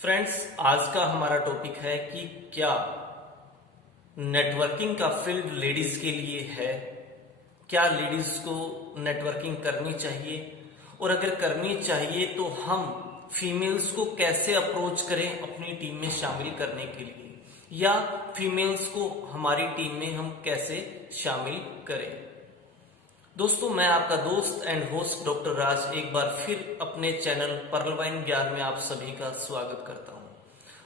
Friends, आज का हमारा टॉपिक है कि क्या नेटवर्किंग का फील्ड लेडीज के लिए है। क्या लेडीज को नेटवर्किंग करनी चाहिए, और अगर करनी चाहिए तो हम फीमेल्स को कैसे अप्रोच करें अपनी टीम में शामिल करने के लिए, या फीमेल्स को हमारी टीम में हम कैसे शामिल करें। दोस्तों, मैं आपका दोस्त एंड होस्ट डॉक्टर राज एक बार फिर अपने चैनल पर्लवाइन ज्ञान में आप सभी का स्वागत करता हूं।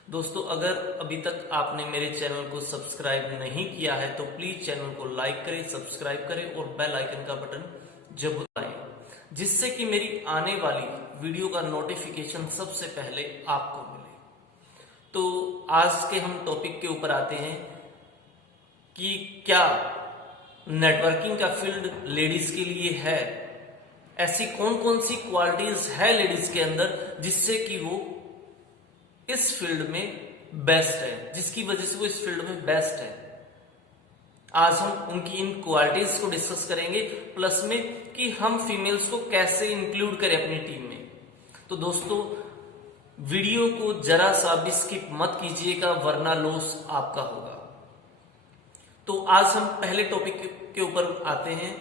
दोस्तों, अगर अभी तक आपने मेरे चैनल को सब्सक्राइब नहीं किया है तो प्लीज चैनल को लाइक करें, सब्सक्राइब करें और बेल आइकन का बटन जरूर दबाएं, जिससे कि मेरी आने वाली वीडियो का नोटिफिकेशन सबसे पहले आपको मिले। तो आज के हम टॉपिक के ऊपर आते हैं कि क्या नेटवर्किंग का फील्ड लेडीज के लिए है। ऐसी कौन कौन सी क्वालिटीज है लेडीज के अंदर जिससे कि वो इस फील्ड में बेस्ट है, जिसकी वजह से वो इस फील्ड में बेस्ट है। आज हम उनकी इन क्वालिटीज को डिस्कस करेंगे, प्लस में कि हम फीमेल्स को कैसे इंक्लूड करें अपनी टीम में। तो दोस्तों, वीडियो को जरा सा भी स्किप मत कीजिएगा, वरना लॉस आपका होगा। तो आज हम पहले टॉपिक के ऊपर आते हैं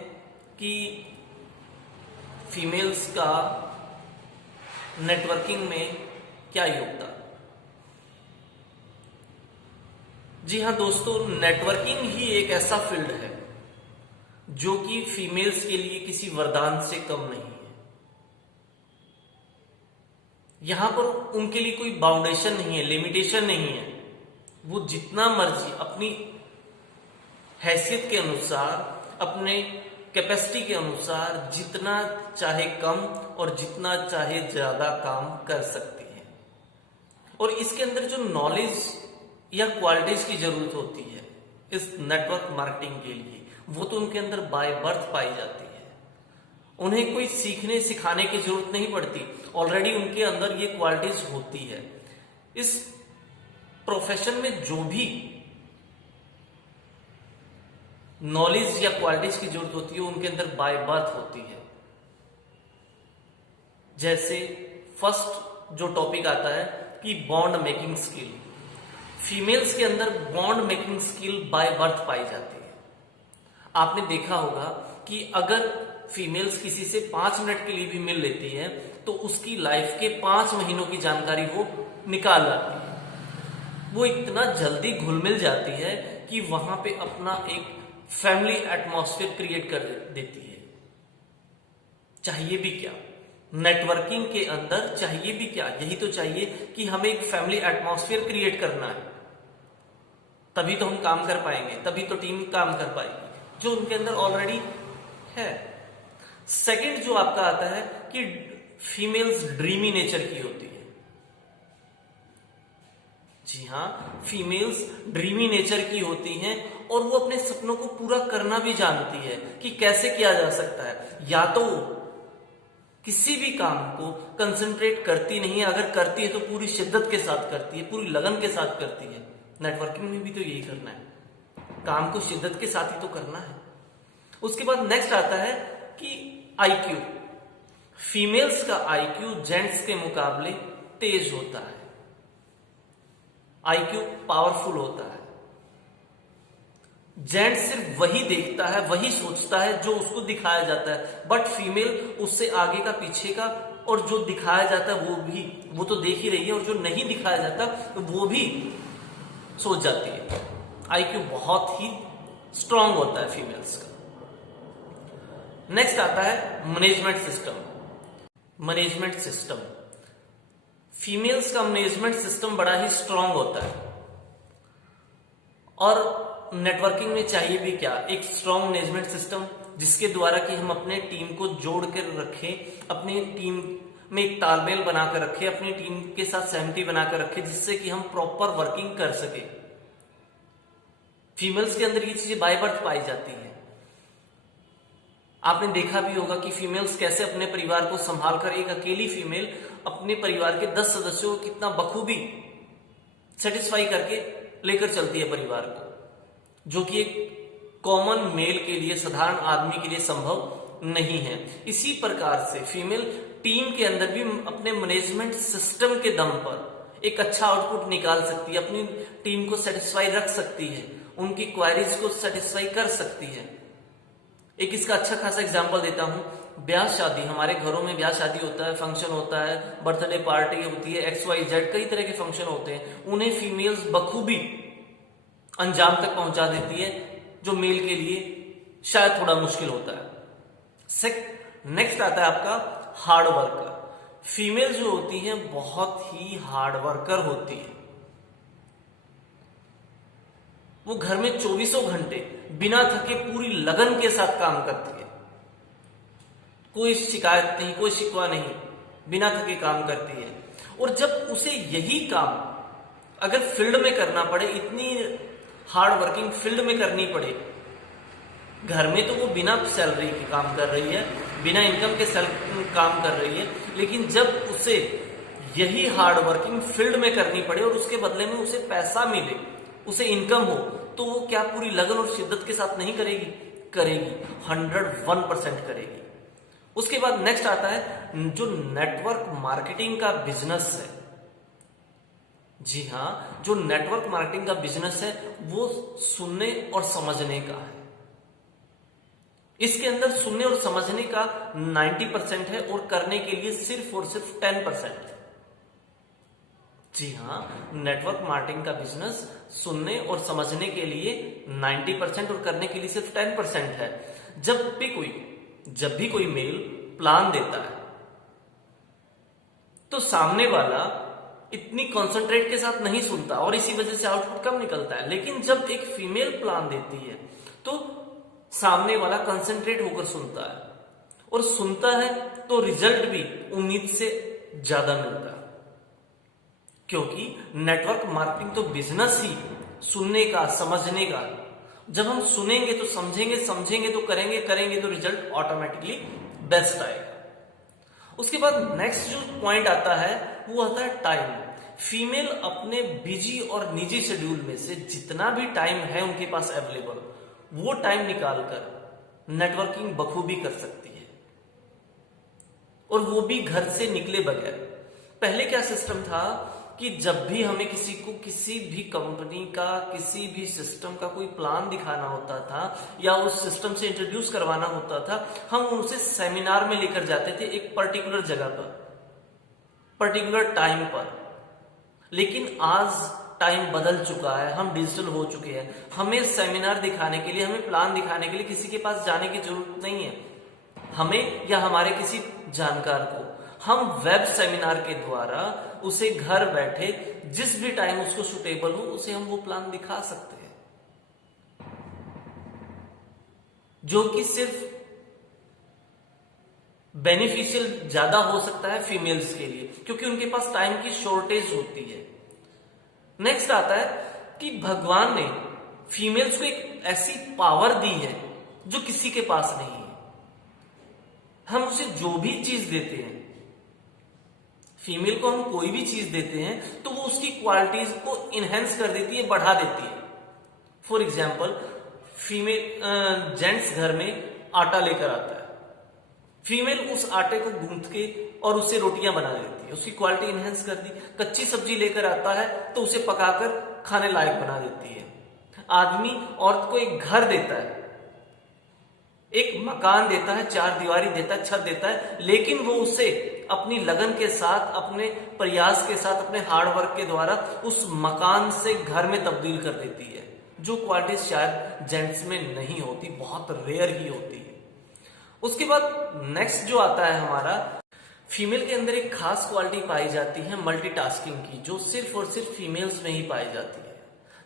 कि फीमेल्स का नेटवर्किंग में क्या योगदान। जी हाँ दोस्तों, नेटवर्किंग ही एक ऐसा फील्ड है जो कि फीमेल्स के लिए किसी वरदान से कम नहीं है। यहां पर उनके लिए कोई बाउंडेशन नहीं है, लिमिटेशन नहीं है। वो जितना मर्जी अपनी हैसियत के अनुसार, अपने कैपेसिटी के अनुसार जितना चाहे कम और जितना चाहे ज्यादा काम कर सकती है। और इसके अंदर जो नॉलेज या क्वालिटीज की जरूरत होती है इस नेटवर्क मार्केटिंग के लिए, वो तो उनके अंदर बाय बर्थ पाई जाती है। उन्हें कोई सीखने सिखाने की जरूरत नहीं पड़ती, ऑलरेडी उनके अंदर ये क्वालिटीज होती है। इस प्रोफेशन में जो भी नॉलेज या क्वालिटीज की जरूरत होती है उनके अंदर बाय बर्थ होती है। जैसे फर्स्ट जो टॉपिक आता है कि बॉन्ड मेकिंग स्किल। फीमेल्स के अंदर bond making skill by birth पाई जाती है। आपने देखा होगा कि अगर फीमेल्स किसी से 5 मिनट के लिए भी मिल लेती है तो उसकी लाइफ के 5 महीनों की जानकारी वो निकाल लाती है। वो इतना जल्दी घुल मिल जाती है कि वहां पे अपना एक फैमिली एटमॉस्फेयर क्रिएट कर देती है। चाहिए भी क्या नेटवर्किंग के अंदर, चाहिए भी क्या, यही तो चाहिए कि हमें एक फैमिली एटमॉस्फेयर क्रिएट करना है। तभी तो हम काम कर पाएंगे, तभी तो टीम काम कर पाएगी, जो उनके अंदर ऑलरेडी है। सेकंड जो आपका आता है कि फीमेल्स ड्रीमी नेचर की होती है। जी हाँ, फीमेल्स ड्रीमी नेचर की होती हैं और वो अपने सपनों को पूरा करना भी जानती है कि कैसे किया जा सकता है। या तो किसी भी काम को कंसंट्रेट करती नहीं है, अगर करती है तो पूरी शिद्दत के साथ करती है, पूरी लगन के साथ करती है। नेटवर्किंग में भी तो यही करना है, काम को शिद्दत के साथ ही तो करना है। उसके बाद नेक्स्ट आता है कि आईक्यू। फीमेल्स का आईक्यू जेंट्स के मुकाबले तेज होता है। आईक्यू पावरफुल होता है। जेंट्स सिर्फ वही देखता है, वही सोचता है जो उसको दिखाया जाता है, बट फीमेल उससे आगे का, पीछे का, और जो दिखाया जाता है वो तो देख ही रही है, और जो नहीं दिखाया जाता वो भी सोच जाती है। आईक्यू बहुत ही स्ट्रांग होता है फीमेल्स का। नेक्स्ट आता है management system. Management system, females का मैनेजमेंट सिस्टम बड़ा ही स्ट्रांग होता है। और नेटवर्किंग में चाहिए भी क्या, एक स्ट्रांग मैनेजमेंट सिस्टम जिसके द्वारा कि हम अपने टीम को जोड़ कर रखें, अपनी टीम में एक तालमेल बनाकर रखें, अपनी टीम के साथ सहमति बनाकर रखें, जिससे कि हम प्रॉपर वर्किंग कर सके। फीमेल्स के अंदर ये चीजें बाय बर्थ पाई जाती हैं। आपने देखा भी होगा कि फीमेल्स कैसे अपने परिवार को संभाल कर, एक अकेली फीमेल अपने परिवार के 10 सदस्यों को कितना बखूबी सेटिस्फाई करके लेकर चलती है परिवार को, जो कि एक कॉमन मेल के लिए, साधारण आदमी के लिए संभव नहीं है। इसी प्रकार से फीमेल टीम के अंदर भी अपने मैनेजमेंट सिस्टम के दम पर एक अच्छा आउटपुट निकाल सकती है, अपनी टीम को सेटिस्फाई रख सकती है, उनकी क्वायरीज को सेटिस्फाई कर सकती है। एक इसका अच्छा खासा एग्जांपल देता हूं, ब्याह शादी, हमारे घरों में ब्याह शादी होता है, फंक्शन होता है, बर्थडे पार्टी होती है, XYZ कई तरह के फंक्शन होते हैं, उन्हें फीमेल्स बखूबी अंजाम तक पहुंचा देती है, जो मेल के लिए शायद थोड़ा मुश्किल होता है। नेक्स्ट आता है आपका हार्ड वर्कर। फीमेल जो होती है बहुत ही हार्ड वर्कर होती है, वो घर में 24 घंटे बिना थके पूरी लगन के साथ काम करती है, कोई शिकायत नहीं, कोई शिकवा नहीं, बिना थके काम करती है। और जब उसे यही काम अगर फील्ड में करना पड़े, इतनी हार्ड वर्किंग फील्ड में करनी पड़े, घर में तो वो बिना सैलरी के काम कर रही है, बिना इनकम के काम कर रही है, लेकिन जब उसे यही हार्ड वर्किंग फील्ड में करनी पड़े और उसके बदले में उसे पैसा मिले, उसे इनकम हो, तो वो क्या पूरी लगन और शिद्दत के साथ नहीं करेगी? करेगी, 101% करेगी। उसके बाद नेक्स्ट आता है जो नेटवर्क मार्केटिंग का बिजनेस है। जी हां, जो नेटवर्क मार्केटिंग का बिजनेस है वो सुनने और समझने का है। इसके अंदर सुनने और समझने का 90% है और करने के लिए सिर्फ और सिर्फ 10% है। जी हां, नेटवर्क मार्केटिंग का बिजनेस सुनने और समझने के लिए 90% और करने के लिए सिर्फ 10% है। जब भी कोई मेल प्लान देता है तो सामने वाला इतनी कॉन्सेंट्रेट के साथ नहीं सुनता और इसी वजह से आउटपुट कम निकलता है। लेकिन जब एक फीमेल प्लान देती है तो सामने वाला कंसंट्रेट होकर सुनता है, और सुनता है तो रिजल्ट भी उम्मीद से ज्यादा मिलता है, क्योंकि नेटवर्क मार्केटिंग तो बिजनेस ही सुनने का, समझने का। जब हम सुनेंगे तो समझेंगे, समझेंगे तो करेंगे, करेंगे तो रिजल्ट ऑटोमेटिकली बेस्ट आएगा। उसके बाद नेक्स्ट जो पॉइंट आता है वो आता है टाइम। फीमेल अपने बिजी और निजी शेड्यूल में से जितना भी टाइम है उनके पास अवेलेबल, वो टाइम निकालकर नेटवर्किंग बखूबी कर सकती है, और वो भी घर से निकले बगैर। पहले क्या सिस्टम था कि जब भी हमें किसी को किसी भी कंपनी का, किसी भी सिस्टम का कोई प्लान दिखाना होता था या उस सिस्टम से इंट्रोड्यूस करवाना होता था, हम उनसे सेमिनार में लेकर जाते थे एक पर्टिकुलर जगह पर, पर्टिकुलर टाइम पर। लेकिन आज टाइम बदल चुका है, हम डिजिटल हो चुके हैं। हमें सेमिनार दिखाने के लिए, हमें प्लान दिखाने के लिए किसी के पास जाने की जरूरत नहीं है। हमें या हमारे किसी जानकार को हम वेब सेमिनार के द्वारा उसे घर बैठे जिस भी टाइम उसको सुटेबल हो उसे हम वो प्लान दिखा सकते हैं, जो कि सिर्फ बेनिफिशियल ज्यादा हो सकता है फीमेल्स के लिए, क्योंकि उनके पास टाइम की शॉर्टेज होती है। नेक्स्ट आता है कि भगवान ने फीमेल्स को एक ऐसी पावर दी है जो किसी के पास नहीं है। हम उसे जो भी चीज देते हैं, फीमेल को हम कोई भी चीज देते हैं तो वो उसकी क्वालिटीज को इनहेंस कर देती है, बढ़ा देती है। फॉर एग्जाम्पल, फीमेल जेंट्स घर में आटा लेकर आता है, फीमेल उस आटे को गूंथ के और उससे रोटियां बना देती है, उसकी क्वालिटी इनहेंस कर दी। कच्ची सब्जी लेकर आता है तो उसे पकाकर खाने लायक बना देती है। आदमी औरत को एक घर देता है, एक मकान देता है, चार दीवारी देता है, छत देता है, लेकिन वो उसे अपनी लगन के साथ, अपने प्रयास के साथ, अपने हार्डवर्क के द्वारा उस मकान से घर में तब्दील कर देती है, जो क्वालिटी शायद जेंट्स में नहीं होती, बहुत रेयर ही होती है। उसके बाद नेक्स्ट जो आता है हमारा, फीमेल के अंदर एक खास क्वालिटी पाई जाती है मल्टीटास्किंग की, जो सिर्फ और सिर्फ फीमेल्स में ही पाई जाती है।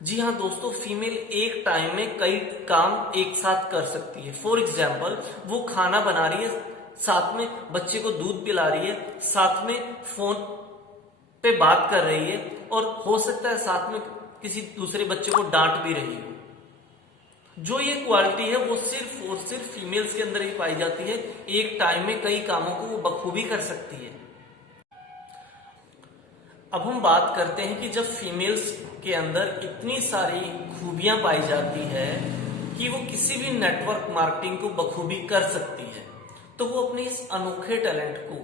जी हाँ दोस्तों, फीमेल एक टाइम में कई काम एक साथ कर सकती है। फॉर एग्जाम्पल, वो खाना बना रही है, साथ में बच्चे को दूध पिला रही है, साथ में फोन पे बात कर रही है, और हो सकता है साथ में किसी दूसरे बच्चे को डांट भी रही हो। जो ये क्वालिटी है वो सिर्फ और सिर्फ फीमेल्स के अंदर ही पाई जाती है। एक टाइम में कई कामों को वो बखूबी कर सकती है। अब हम बात करते हैं कि जब फीमेल्स के अंदर इतनी सारी खूबियां पाई जाती है कि वो किसी भी नेटवर्क मार्केटिंग को बखूबी कर सकती है, तो वो अपने इस अनोखे टैलेंट को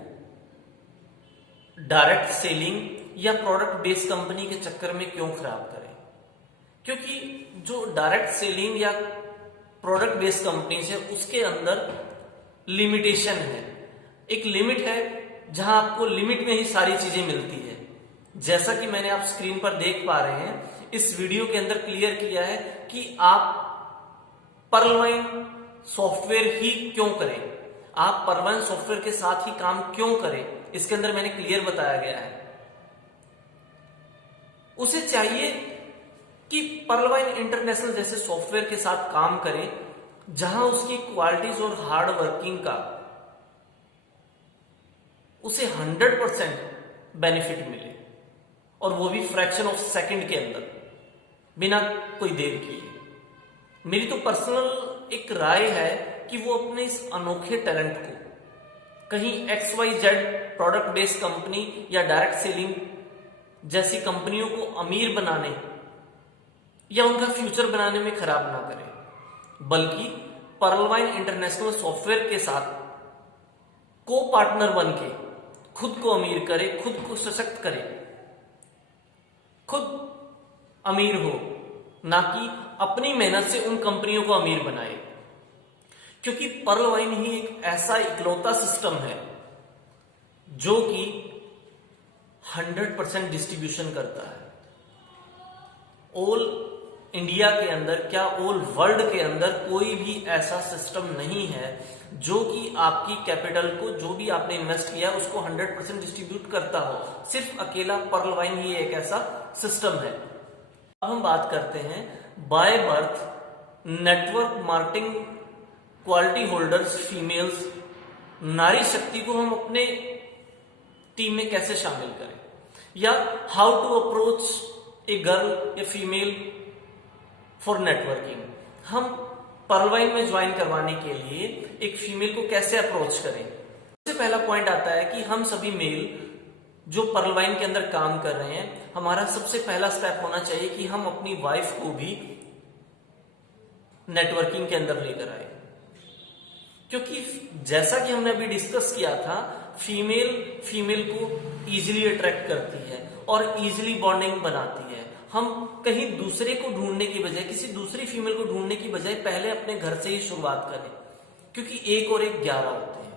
डायरेक्ट सेलिंग या प्रोडक्ट बेस्ड कंपनी के चक्कर में क्यों खराब करें? क्योंकि जो डायरेक्ट सेलिंग या प्रोडक्ट बेस्ड कंपनीज है उसके अंदर लिमिटेशन है, एक लिमिट है जहां आपको लिमिट में ही सारी चीजें मिलती है। जैसा कि मैंने आप स्क्रीन पर देख पा रहे हैं, इस वीडियो के अंदर क्लियर किया है कि आप पर्लवाइन सॉफ्टवेयर ही क्यों करें, आप पर्लवाइन सॉफ्टवेयर के साथ ही काम क्यों करें, इसके अंदर मैंने क्लियर बताया गया है। उसे चाहिए कि पर्लवाइन इंटरनेशनल जैसे सॉफ्टवेयर के साथ काम करें जहां उसकी क्वालिटीज और हार्ड वर्किंग का उसे 100% बेनिफिट मिले, और वो भी फ्रैक्शन ऑफ सेकंड के अंदर, बिना कोई देर किए। मेरी तो पर्सनल एक राय है कि वो अपने इस अनोखे टैलेंट को कहीं XYZ प्रोडक्ट बेस्ड कंपनी या डायरेक्ट सेलिंग जैसी कंपनियों को अमीर बनाने या उनका फ्यूचर बनाने में खराब ना करें, बल्कि पर्लवाइन इंटरनेशनल सॉफ्टवेयर के साथ को पार्टनर बन के खुद को अमीर करे, खुद को सशक्त करे, खुद अमीर हो, ना कि अपनी मेहनत से उन कंपनियों को अमीर बनाए। क्योंकि पर्लवाइन ही एक ऐसा इकलौता सिस्टम है जो कि 100% डिस्ट्रीब्यूशन करता है। ऑल इंडिया के अंदर, क्या ऑल वर्ल्ड के अंदर कोई भी ऐसा सिस्टम नहीं है जो कि आपकी कैपिटल को, जो भी आपने इन्वेस्ट किया है, उसको 100% डिस्ट्रीब्यूट करता हो। सिर्फ अकेला पर्लवाइन ही एक ऐसा सिस्टम है। अब हम बात करते हैं by birth network marketing quality holders females, नारी शक्ति को हम अपने टीम में कैसे शामिल करें, या how to approach a girl या फीमेल फॉर नेटवर्किंग। हम पर्लवाइन में ज्वाइन करवाने के लिए एक फीमेल को कैसे अप्रोच करें। सबसे पहला पॉइंट आता है कि हम सभी मेल जो पर्लवाइन के अंदर काम कर रहे हैं, हमारा सबसे पहला स्टेप होना चाहिए कि हम अपनी वाइफ को भी नेटवर्किंग के अंदर लेकर आए। क्योंकि जैसा कि हमने अभी डिस्कस किया था, फीमेल को इजीली अट्रैक्ट करती है और इजीली बॉन्डिंग बनाती है। हम कहीं दूसरे को ढूंढने की बजाय, किसी दूसरी फीमेल को ढूंढने की बजाय पहले अपने घर से ही शुरुआत करें, क्योंकि 1 और 1 11 होते हैं।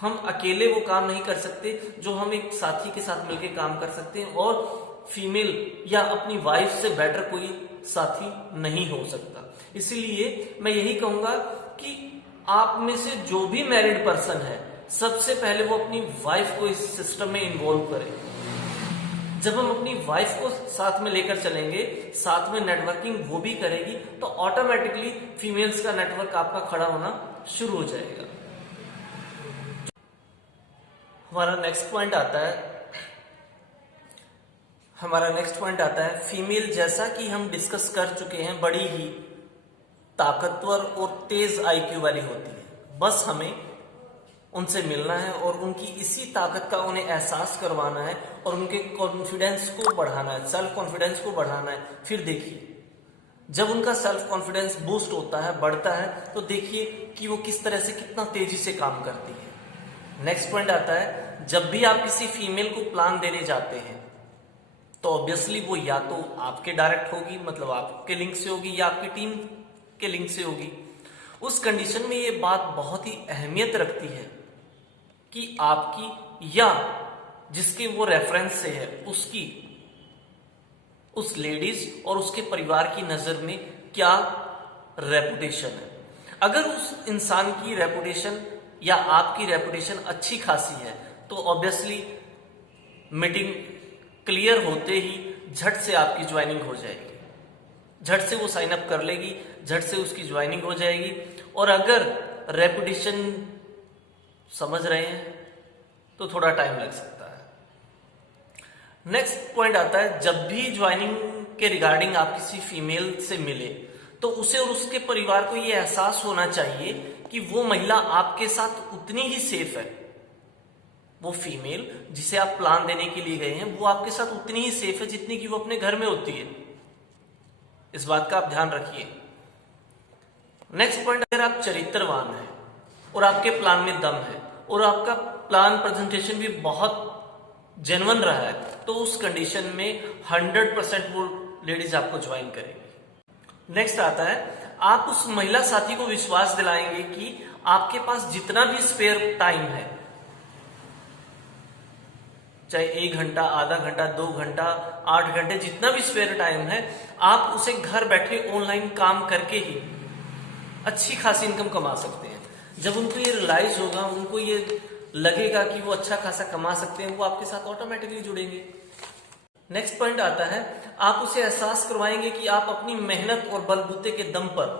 हम अकेले वो काम नहीं कर सकते जो हम एक साथी के साथ मिलकर काम कर सकते हैं, और फीमेल या अपनी वाइफ से बेटर कोई साथी नहीं हो सकता। इसलिए मैं यही कहूंगा कि आप में से जो भी मैरिड पर्सन है, सबसे पहले वो अपनी वाइफ को इस सिस्टम में इन्वॉल्व करें। जब हम अपनी वाइफ को साथ में लेकर चलेंगे, साथ में नेटवर्किंग वो भी करेगी, तो ऑटोमेटिकली फीमेल्स का नेटवर्क आपका खड़ा होना शुरू हो जाएगा। हमारा नेक्स्ट पॉइंट आता है फीमेल, जैसा कि हम डिस्कस कर चुके हैं, बड़ी ही ताकतवर और तेज IQ वाली होती है। बस हमें उनसे मिलना है और उनकी इसी ताकत का उन्हें एहसास करवाना है और उनके कॉन्फिडेंस को बढ़ाना है, सेल्फ कॉन्फिडेंस को बढ़ाना है। फिर देखिए, जब उनका सेल्फ कॉन्फिडेंस बूस्ट होता है, बढ़ता है, तो देखिए कि वो किस तरह से, कितना तेजी से काम करती है। नेक्स्ट पॉइंट आता है, जब भी आप किसी फीमेल को प्लान देने जाते हैं, तो ऑब्वियसली वो या तो आपके डायरेक्ट होगी, मतलब आपके लिंक से होगी, या आपकी टीम के लिंक से होगी। उस कंडीशन में ये बात बहुत ही अहमियत रखती है कि आपकी या जिसके वो रेफरेंस से है उसकी, उस लेडीज और उसके परिवार की नजर में क्या रेपुटेशन है। अगर उस इंसान की रेपुटेशन या आपकी रेपुटेशन अच्छी खासी है, तो ऑब्वियसली मीटिंग क्लियर होते ही झट से आपकी ज्वाइनिंग हो जाएगी, झट से वो साइन अप कर लेगी, झट से उसकी ज्वाइनिंग हो जाएगी। और अगर रेपुटेशन समझ रहे हैं तो थोड़ा टाइम लग सकता है। नेक्स्ट पॉइंट आता है, जब भी ज्वाइनिंग के रिगार्डिंग आप किसी फीमेल से मिले, तो उसे और उसके परिवार को यह एहसास होना चाहिए कि वो महिला आपके साथ उतनी ही सेफ है। वो फीमेल जिसे आप प्लान देने के लिए गए हैं, वो आपके साथ उतनी ही सेफ है जितनी कि वो अपने घर में होती है। इस बात का आप ध्यान रखिए। नेक्स्ट पॉइंट, अगर आप चरित्रवान हैं और आपके प्लान में दम है और आपका प्लान प्रेजेंटेशन भी बहुत जेन्युइन रहा है, तो उस कंडीशन में 100% वो लेडीज आपको ज्वाइन करेगी। नेक्स्ट आता है, आप उस महिला साथी को विश्वास दिलाएंगे कि आपके पास जितना भी स्पेयर टाइम है, चाहे 1 घंटा, आधा घंटा, 2 घंटा, 8 घंटे, जितना भी स्पेयर टाइम है, आप उसे घर बैठे ऑनलाइन काम करके ही अच्छी खासी इनकम कमा सकते हैं। जब उनको ये रियलाइज होगा, उनको ये लगेगा कि वो अच्छा खासा कमा सकते हैं, वो आपके साथ ऑटोमेटिकली जुड़ेंगे। नेक्स्ट पॉइंट आता है, आप उसे एहसास करवाएंगे कि आप अपनी मेहनत और बलबूते के दम पर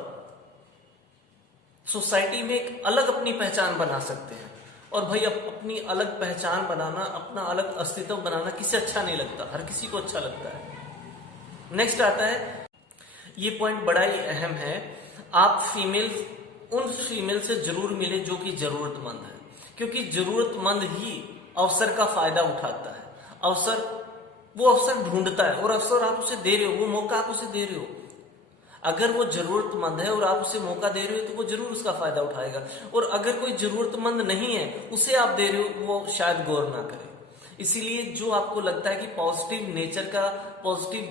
सोसाइटी में एक अलग अपनी पहचान बना सकते हैं। और भाई अपनी अलग पहचान बनाना, अपना अलग अस्तित्व बनाना किसे अच्छा नहीं लगता, हर किसी को अच्छा लगता है। नेक्स्ट आता है, ये पॉइंट बड़ा ही अहम है, आप फीमेल उन फीमेल से जरूर मिले जो कि जरूरतमंद है, क्योंकि जरूरतमंद ही अवसर का फायदा उठाता है। वो अवसर ढूंढता है और अवसर आप उसे दे रहे हो, वो मौका आप उसे दे रहे हो। अगर वो जरूरतमंद है और आप उसे मौका दे रहे हो तो वो जरूर उसका फायदा उठाएगा। और अगर कोई जरूरतमंद नहीं है, उसे आप दे रहे हो, वो शायद गौर ना करे। इसीलिए जो आपको लगता है कि पॉजिटिव नेचर का, पॉजिटिव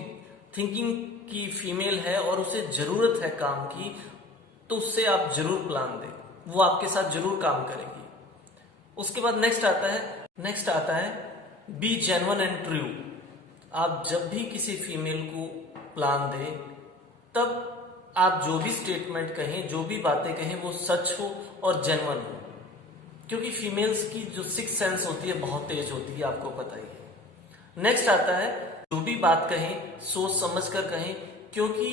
थिंकिंग की फीमेल है और उसे जरूरत है काम की, तो उससे आप जरूर प्लान दें, वो आपके साथ जरूर काम करेगी। उसके बाद नेक्स्ट आता है बी जेन्युइन एंड ट्रू। आप जब भी किसी फीमेल को प्लान दें, तब आप जो भी स्टेटमेंट कहें, जो भी बातें कहें, वो सच हो और जेन्युइन हो, क्योंकि फीमेल्स की जो सिक्स सेंस होती है बहुत तेज होती है, आपको पता ही है। नेक्स्ट आता है, जो भी बात कहें सोच समझ कर कहें, क्योंकि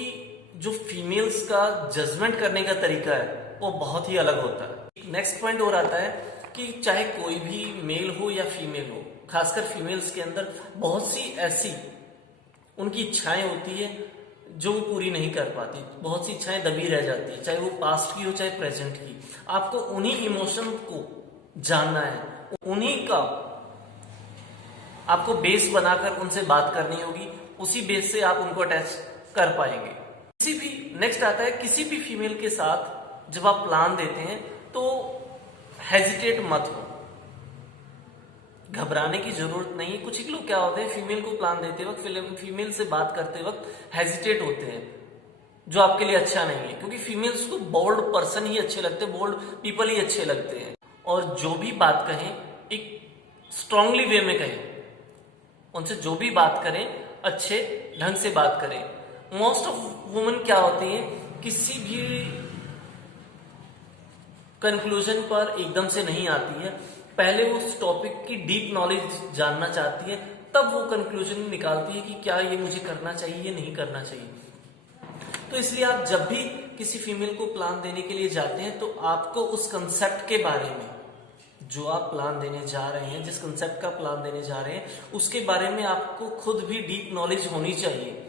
जो फीमेल्स का जजमेंट करने का तरीका है वो बहुत ही अलग होता है। नेक्स्ट पॉइंट और आता है कि चाहे कोई भी मेल हो या फीमेल हो, खासकर फीमेल्स के अंदर बहुत सी ऐसी उनकी इच्छाएं होती है जो वो पूरी नहीं कर पाती, बहुत सी इच्छाएं दबी रह जाती है, चाहे वो पास्ट की हो चाहे प्रेजेंट की। आपको उन्हीं इमोशन को जानना है, उन्हीं का आपको बेस बनाकर उनसे बात करनी होगी, उसी बेस से आप उनको अटैच कर पाएंगे। नेक्स्ट आता है, किसी भी फीमेल के साथ जब आप प्लान देते हैं तो हेजिटेट मत हो, घबराने की जरूरत नहीं। कुछ ही लोग क्या होते हैं, फीमेल को प्लान देते वक्त, फीमेल से बात करते वक्त हेजिटेट होते हैं, जो आपके लिए अच्छा नहीं है, क्योंकि फीमेल्स को बोल्ड पर्सन ही अच्छे लगते हैं, बोल्ड पीपल ही अच्छे लगते हैं। और जो भी बात कहें एक स्ट्रांगली वे में कहें, उनसे जो भी बात करें अच्छे ढंग से बात करें। मोस्ट ऑफ वुमेन क्या होती है, किसी भी कंक्लूजन पर एकदम से नहीं आती है, पहले वो उस टॉपिक की डीप नॉलेज जानना चाहती है, तब वो कंक्लूजन निकालती है कि क्या ये मुझे करना चाहिए या नहीं करना चाहिए। तो इसलिए आप जब भी किसी फीमेल को प्लान देने के लिए जाते हैं तो आपको उस कंसेप्ट के बारे में, जो आप प्लान देने जा रहे हैं, जिस कंसेप्ट का प्लान देने जा रहे हैं, उसके बारे में आपको खुद भी डीप नॉलेज होनी चाहिए।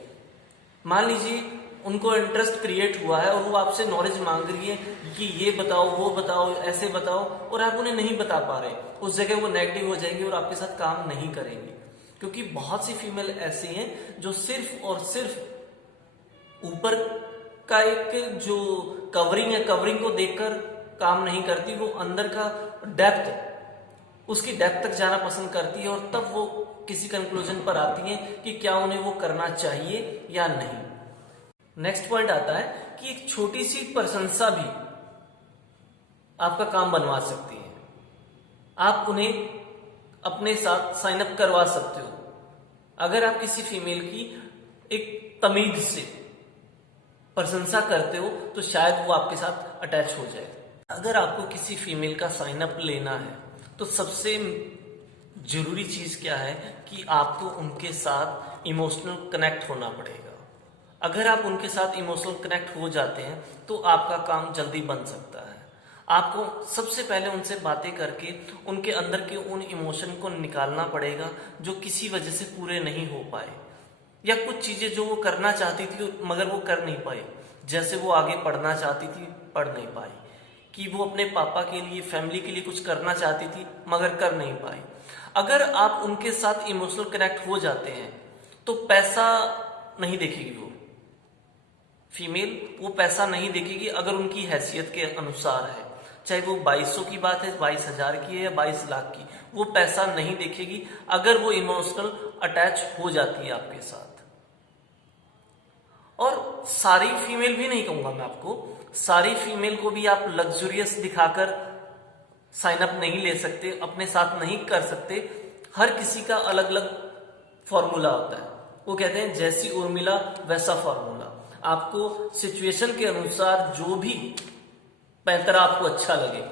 मान लीजिए उनको इंटरेस्ट क्रिएट हुआ है और वो आपसे नॉलेज मांग रही है कि ये बताओ, वो बताओ, ऐसे बताओ, और आप उन्हें नहीं बता पा रहे, उस जगह वो नेगेटिव हो जाएंगे और आपके साथ काम नहीं करेंगे। क्योंकि बहुत सी फीमेल ऐसी हैं जो सिर्फ और सिर्फ ऊपर का एक जो कवरिंग है, कवरिंग को देखकर काम नहीं करती, वो अंदर का डेप्थ, उसकी डेप्थ तक जाना पसंद करती है, और तब वो किसी कंक्लूजन पर आती है कि क्या उन्हें वो करना चाहिए या नहीं। नेक्स्ट पॉइंट आता है कि एक छोटी सी प्रशंसा भी आपका काम बनवा सकती है। आप उन्हें अपने साथ साइन अप करवा सकते हो। अगर आप किसी फीमेल की एक तमीज से प्रशंसा करते हो तो शायद वो आपके साथ अटैच हो जाए। अगर आपको किसी फीमेल का साइन अप लेना है तो सबसे जरूरी चीज क्या है कि आपको उनके साथ इमोशनल कनेक्ट होना पड़ेगा। अगर आप उनके साथ इमोशनल कनेक्ट हो जाते हैं तो आपका काम जल्दी बन सकता है। आपको सबसे पहले उनसे बातें करके उनके अंदर के उन इमोशन को निकालना पड़ेगा जो किसी वजह से पूरे नहीं हो पाए, या कुछ चीजें जो वो करना चाहती थी मगर वो कर नहीं पाई। जैसे वो आगे पढ़ना चाहती थी, पढ़ नहीं पाई, कि वो अपने पापा के लिए, फैमिली के लिए कुछ करना चाहती थी मगर कर नहीं पाई। अगर आप उनके साथ इमोशनल कनेक्ट हो जाते हैं तो पैसा नहीं देखेगी वो फीमेल, वो पैसा नहीं देखेगी अगर उनकी हैसियत के अनुसार है। चाहे वो 2200 की बात है, 22,000 की है या 22 लाख की, वो पैसा नहीं देखेगी अगर वो इमोशनल अटैच हो जाती है आपके साथ। और सारी फीमेल भी नहीं कहूंगा मैं आपको, सारी फीमेल को भी आप लग्जरियस दिखाकर साइन अप नहीं ले सकते, अपने साथ नहीं कर सकते। हर किसी का अलग अलग फॉर्मूला होता है। वो कहते हैं जैसी उर्मिला वैसा फॉर्मूला। आपको सिचुएशन के अनुसार जो भी पैंतरा आपको अच्छा लगे,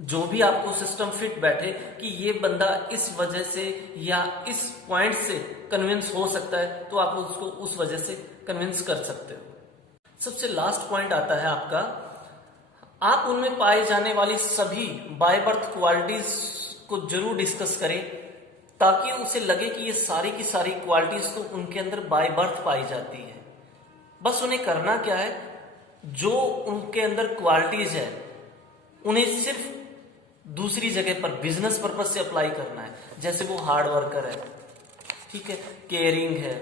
जो भी आपको सिस्टम फिट बैठे कि ये बंदा इस वजह से या इस पॉइंट से कन्विंस हो सकता है, तो आप उसको उस वजह से कन्विंस कर सकते हो। सबसे लास्ट पॉइंट आता है आपका, आप उनमें पाए जाने वाली सभी बाय बर्थ क्वालिटीज को जरूर डिस्कस करें, ताकि उसे लगे कि ये सारी की सारी क्वालिटीज तो उनके अंदर बाय बर्थ पाई जाती है। बस उन्हें करना क्या है, जो उनके अंदर क्वालिटीज है उन्हें सिर्फ दूसरी जगह पर बिजनेस पर्पज से अप्लाई करना है। जैसे वो हार्ड वर्कर है, ठीक है, केयरिंग है,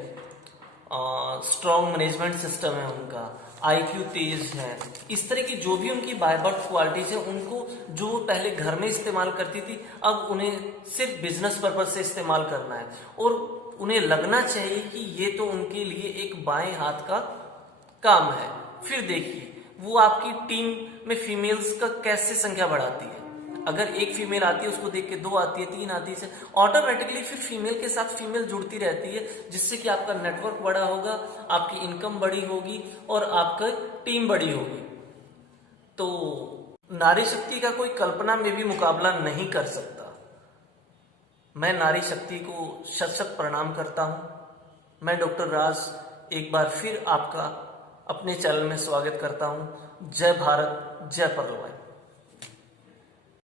स्ट्रॉन्ग मैनेजमेंट सिस्टम है उनका, आईक्यू तेज है, इस तरह की जो भी उनकी बाय बर्थ क्वालिटीज है, उनको जो पहले घर में इस्तेमाल करती थी अब उन्हें सिर्फ बिजनेस पर्पज से इस्तेमाल करना है। और उन्हें लगना चाहिए कि ये तो उनके लिए एक बाएं हाथ का काम है। फिर देखिए वो आपकी टीम में फीमेल्स का कैसे संख्या बढ़ाती है। अगर एक फीमेल आती है उसको देख के 2 आती है, 3 आती है, ऑटोमेटिकली फिर फीमेल के साथ फीमेल जुड़ती रहती है, जिससे कि आपका नेटवर्क बड़ा होगा, आपकी इनकम बड़ी होगी और आपका टीम बड़ी होगी। तो नारी शक्ति का कोई कल्पना में भी मुकाबला नहीं कर सकता। मैं नारी शक्ति को शत शत प्रणाम करता हूं। मैं डॉक्टर राज एक बार फिर आपका अपने चैनल में स्वागत करता हूं। जय भारत, जय परलवाई।